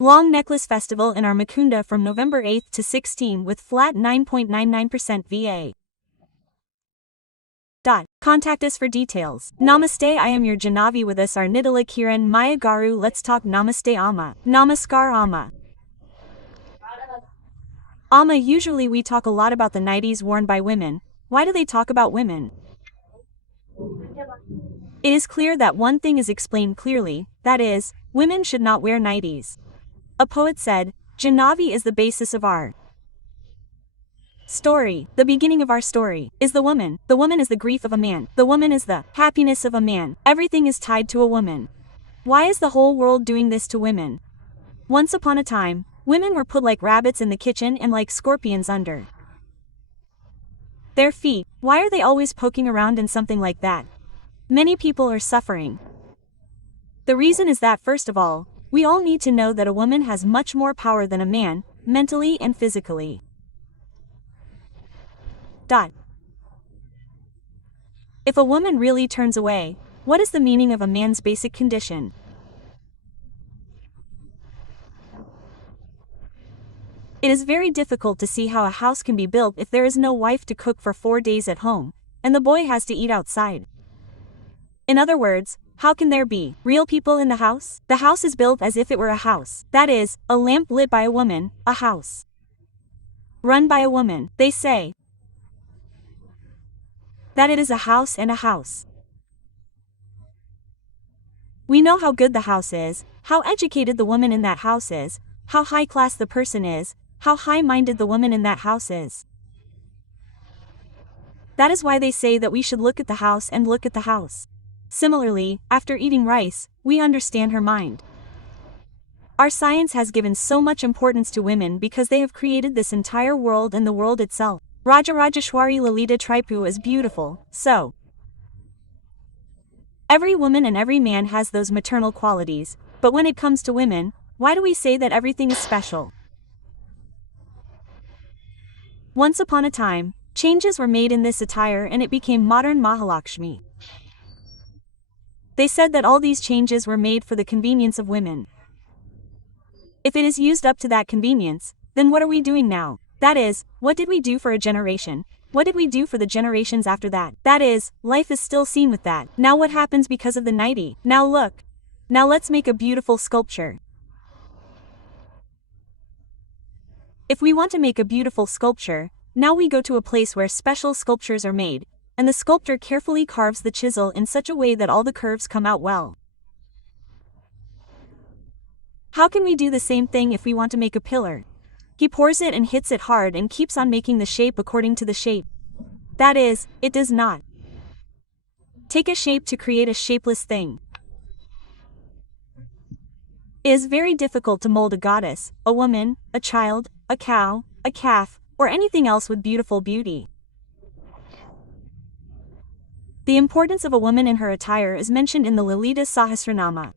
Long Necklace Festival in Armakunda from November 8 to 16 with flat 9.99% VA. Contact us for details. Namaste, I am your Janavi, with us are Nidala Kiran Maya Garu. Let's talk. Namaste Amma. Namaskar Amma. Amma, usually we talk a lot about the nighties worn by women. Why do they talk about women? It is clear that one thing is explained clearly, that is, women should not wear nighties. A poet said, Janavi is the basis of our story. The beginning of our story is the woman. The woman is the grief of a man. The woman is the happiness of a man. Everything is tied to a woman. Why is the whole world doing this to women? Once upon a time, women were put like rabbits in the kitchen and like scorpions under their feet. Why are they always poking around in something like that? Many people are suffering. The reason is that, first of all, we all need to know that a woman has much more power than a man, mentally and physically. If a woman really turns away, what is the meaning of a man's basic condition? It is very difficult to see how a house can be built if there is no wife to cook for 4 days at home, and the boy has to eat outside. In other words, how can there be real people in the house? The house is built as if it were a house. That is, a lamp lit by a woman, a house run by a woman. They say that it is a house and a house. We know how good the house is, how educated the woman in that house is, how high class the person is, how high-minded the woman in that house is. That is why they say that we should look at the house and look at the house. Similarly, after eating rice, we understand her mind. Our science has given so much importance to women because they have created this entire world and the world itself. Rajarajeshwari Lalita Tripu is beautiful, so every woman and every man has those maternal qualities, but when it comes to women, why do we say that everything is special? Once upon a time, changes were made in this attire and it became modern Mahalakshmi. They said that all these changes were made for the convenience of women. If it is used up to that convenience, then what are we doing now? That is, what did we do for a generation? What did we do for the generations after that? That is, life is still seen with that. Now what happens because of the nightie? Now look. Now let's make a beautiful sculpture. If we want to make a beautiful sculpture, now we go to a place where special sculptures are made, and the sculptor carefully carves the chisel in such a way that all the curves come out well. How can we do the same thing if we want to make a pillar? He pours it and hits it hard and keeps on making the shape according to the shape. That is, it does not take a shape to create a shapeless thing. It is very difficult to mold a goddess, a woman, a child, a cow, a calf, or anything else with beautiful beauty. The importance of a woman in her attire is mentioned in the Lalita Sahasranama.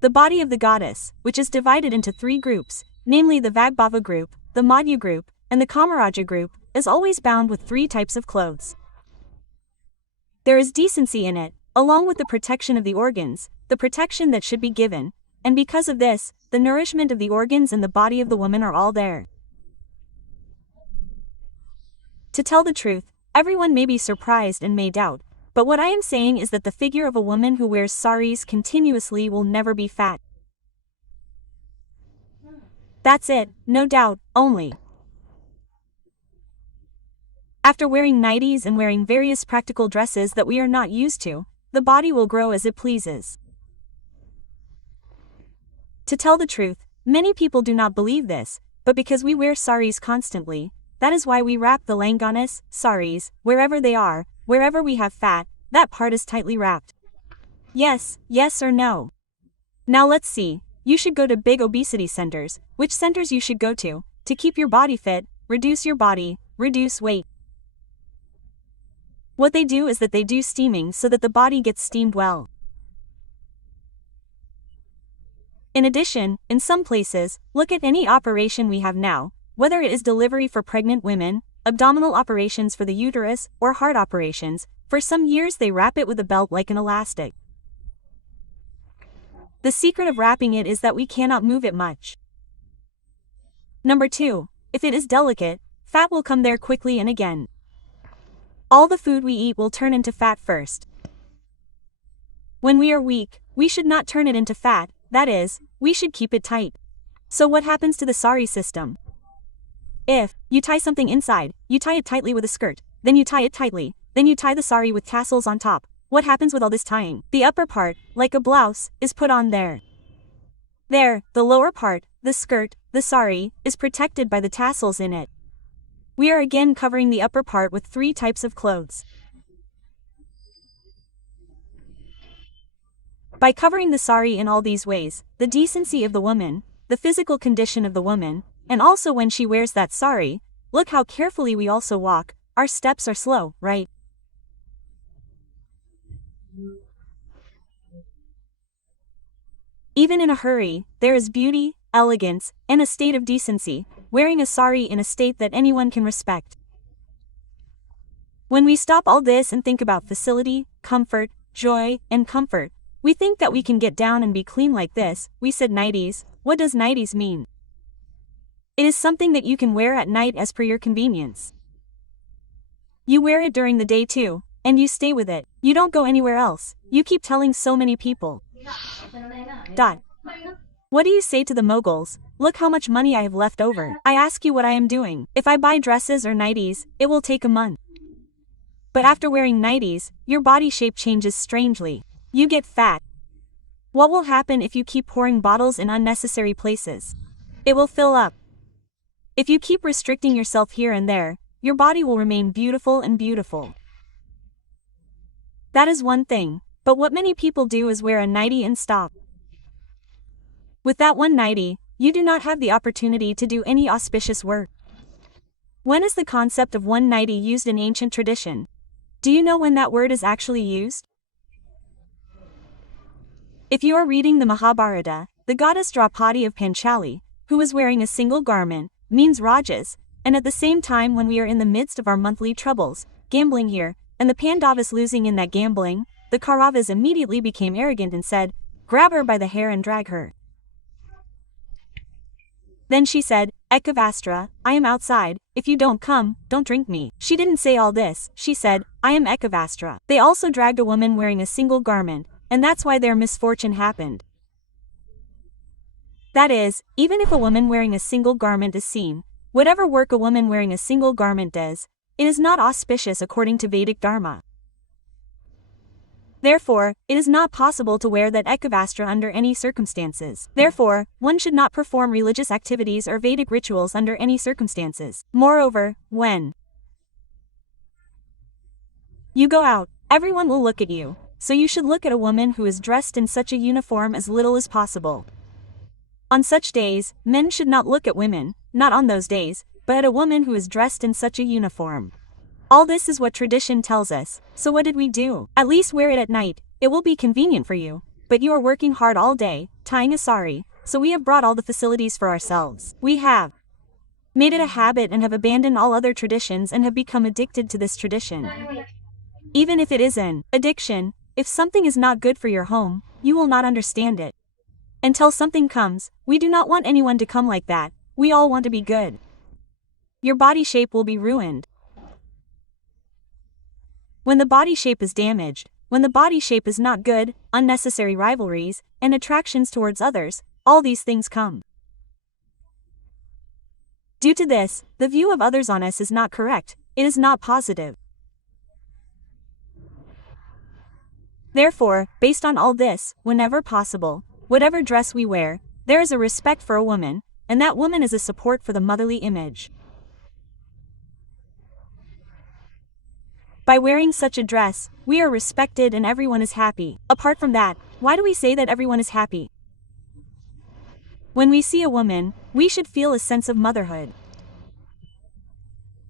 The body of the goddess, which is divided into 3 groups, namely the Vagbhava group, the Madhya group, and the Kamaraja group, is always bound with 3 types of clothes. There is decency in it, along with the protection of the organs, the protection that should be given, and because of this, the nourishment of the organs and the body of the woman are all there. To tell the truth, everyone may be surprised and may doubt, but what I am saying is that the figure of a woman who wears saris continuously will never be fat. That's it, no doubt, only. After wearing nighties and wearing various practical dresses that we are not used to, the body will grow as it pleases. To tell the truth, many people do not believe this, but because we wear saris constantly, that is why we wrap the langanas, saris, wherever they are, wherever we have fat, that part is tightly wrapped. Yes, yes or no? Now let's see, you should go to big obesity centers. Which centers you should go to keep your body fit, reduce your body, reduce weight. What they do is that they do steaming so that the body gets steamed well. In addition, in some places, look at any operation we have now, whether it is delivery for pregnant women, abdominal operations for the uterus, or heart operations, for some years they wrap it with a belt like an elastic. The secret of wrapping it is that we cannot move it much. Number 2. If it is delicate, fat will come there quickly and again. All the food we eat will turn into fat first. When we are weak, we should not turn it into fat, that is, we should keep it tight. So what happens to the sari system? If you tie something inside, you tie it tightly with a skirt, then you tie it tightly, then you tie the sari with tassels on top. What happens with all this tying? The upper part, like a blouse, is put on there. There, the lower part, the skirt, the sari, is protected by the tassels in it. We are again covering the upper part with 3 types of clothes. By covering the sari in all these ways, the decency of the woman, the physical condition of the woman, and also when she wears that sari, look how carefully we also walk, our steps are slow, right? Even in a hurry, there is beauty, elegance, and a state of decency, wearing a sari in a state that anyone can respect. When we stop all this and think about facility, comfort, joy, and comfort, we think that we can get down and be clean like this. We said nighties. What does nighties mean? It is something that you can wear at night as per your convenience. You wear it during the day too, and you stay with it. You don't go anywhere else. You keep telling so many people. What do you say to the moguls? Look how much money I have left over. I ask you what I am doing. If I buy dresses or nighties, it will take a month. But after wearing nighties, your body shape changes strangely. You get fat. What will happen if you keep pouring bottles in unnecessary places? It will fill up. If you keep restricting yourself here and there, your body will remain beautiful and beautiful. That is one thing, but what many people do is wear a nightie and stop. With that one nightie, you do not have the opportunity to do any auspicious work. When is the concept of one nightie used in ancient tradition? Do you know when that word is actually used? If you are reading the Mahabharata, the goddess Draupadi of Panchali, who was wearing a single garment, means Rajas, and at the same time when we are in the midst of our monthly troubles, gambling here, and the Pandavas losing in that gambling, the Kauravas immediately became arrogant and said, "Grab her by the hair and drag her." Then she said, "Ekavastra, I am outside, if you don't come, don't drink me." She didn't say all this, she said, "I am Ekavastra." They also dragged a woman wearing a single garment, and that's why their misfortune happened. That is, even if a woman wearing a single garment is seen, whatever work a woman wearing a single garment does, it is not auspicious according to Vedic Dharma. Therefore, it is not possible to wear that Ekavastra under any circumstances. Therefore, one should not perform religious activities or Vedic rituals under any circumstances. Moreover, when you go out, everyone will look at you, so you should look at a woman who is dressed in such a uniform as little as possible. On such days, men should not look at women, not on those days, but at a woman who is dressed in such a uniform. All this is what tradition tells us, so what did we do? At least wear it at night, it will be convenient for you, but you are working hard all day, tying a sari, so we have brought all the facilities for ourselves. We have made it a habit and have abandoned all other traditions and have become addicted to this tradition. Even if it is an addiction, if something is not good for your home, you will not understand it. Until something comes, we do not want anyone to come like that, we all want to be good. Your body shape will be ruined. When the body shape is damaged, when the body shape is not good, unnecessary rivalries, and attractions towards others, all these things come. Due to this, the view of others on us is not correct, it is not positive. Therefore, based on all this, whenever possible, whatever dress we wear, there is a respect for a woman, and that woman is a support for the motherly image. By wearing such a dress, we are respected and everyone is happy. Apart from that, why do we say that everyone is happy? When we see a woman, we should feel a sense of motherhood.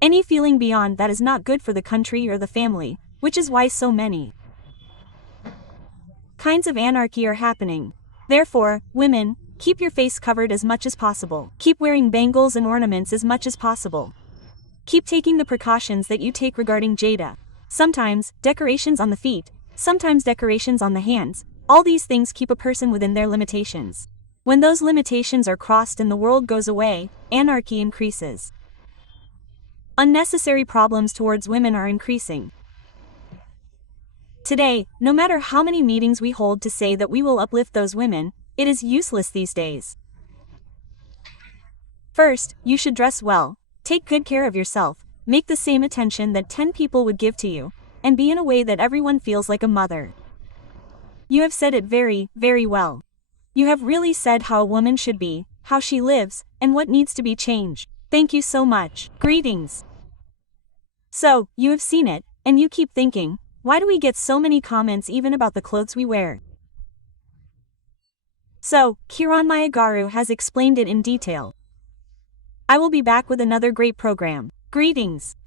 Any feeling beyond that is not good for the country or the family, which is why so many kinds of anarchy are happening. Therefore, women, keep your face covered as much as possible. Keep wearing bangles and ornaments as much as possible. Keep taking the precautions that you take regarding jada. Sometimes, decorations on the feet, sometimes decorations on the hands, All these things keep a person within their limitations. When those limitations are crossed and the world goes away, anarchy increases. Unnecessary problems towards women are increasing. Today, no matter how many meetings we hold to say that we will uplift those women, it is useless these days. First, you should dress well, take good care of yourself, make the same attention that 10 people would give to you, and be in a way that everyone feels like a mother. You have said it very, very well. You have really said how a woman should be, how she lives, and what needs to be changed. Thank you so much. Greetings. So, you have seen it, and you keep thinking, why do we get so many comments even about the clothes we wear? So, Kiran Mayagaru has explained it in detail. I will be back with another great program. Greetings.